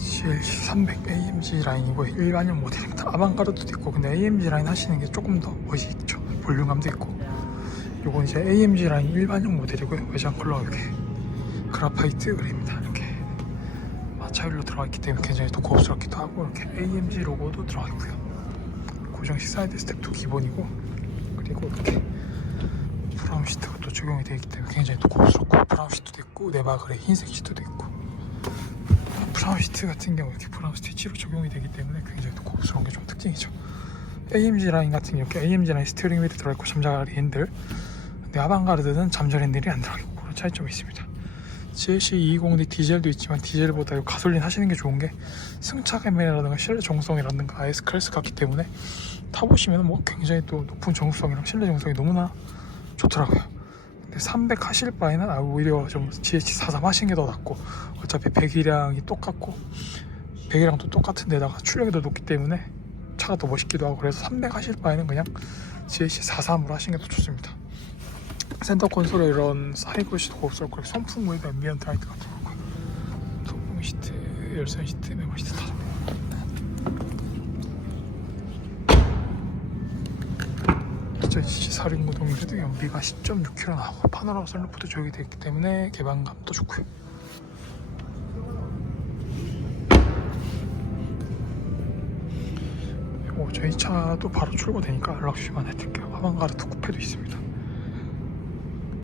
CLC 300 AMG 라인이고 일반형 모델입니다. 아방가르드도 있고 근데 AMG 라인 하시는 게 조금 더 멋이 있죠. 볼륨감도 있고. 요건 이제 AMG 라인 일반형 모델이고요. 외장 컬러가 이렇게 그라파이트 그립니다. 이렇게 마차율로 들어가 있기 때문에 굉장히 더 고급스럽기도 하고 이렇게 AMG 로고도 들어가 있고요. 고정식 사이드 스텝도 기본이고 그리고 이렇게 브라운 시트가 또 적용이 되어 있기 때문에 굉장히 또 고급스럽고 브라운 시트도 있고 내바글에 흰색 시트도 있고 브라운 시트 같은 경우 이렇게 브라운 스티치로 적용이 되기 때문에 굉장히 또 고급스러운 게 좀 특징이죠. AMG 라인 같은 경우 이렇게 AMG 라인 스티어링 휠이 들어있고 잠자리 핸들 근데 아방가르드는 잠전 핸들이 안 들어가 있고 그런 차이점이 있습니다. GLC 220D 디젤도 있지만 디젤보다 이 가솔린 하시는 게 좋은 게 승차감이라든가 실내 정성이라든가 IS 클래스 같기 때문에 타보시면 뭐 굉장히 또 높은 정수성이랑 실내 정성이 너무나 좋더라고요. 근데 300 하실 바에는 아, 오히려 좀 GH43 하시는 게 더 낫고 어차피 배기량이 똑같고 배기량도 똑같은 데다가 출력이 더 높기 때문에 차가 더 멋있기도 하고 그래서 300 하실 바에는 그냥 GH43으로 하시는 게 더 좋습니다. 센터 콘솔에 이런 사이클 고급스럽고 그리고 선풍구에도 앰비언트 라이트 같은 거 통풍 시트, 열선 시트, 메모 시트 다 좋네요. 2024륜 동일에도 연비가 10.6km 나오고 파노라마 선루프도 조용히 되어 있기 때문에 개방감도 좋고요. 저희 차도 바로 출고되니까 연락 주시면 해드릴게요. 아방가르트 쿠페도 있습니다.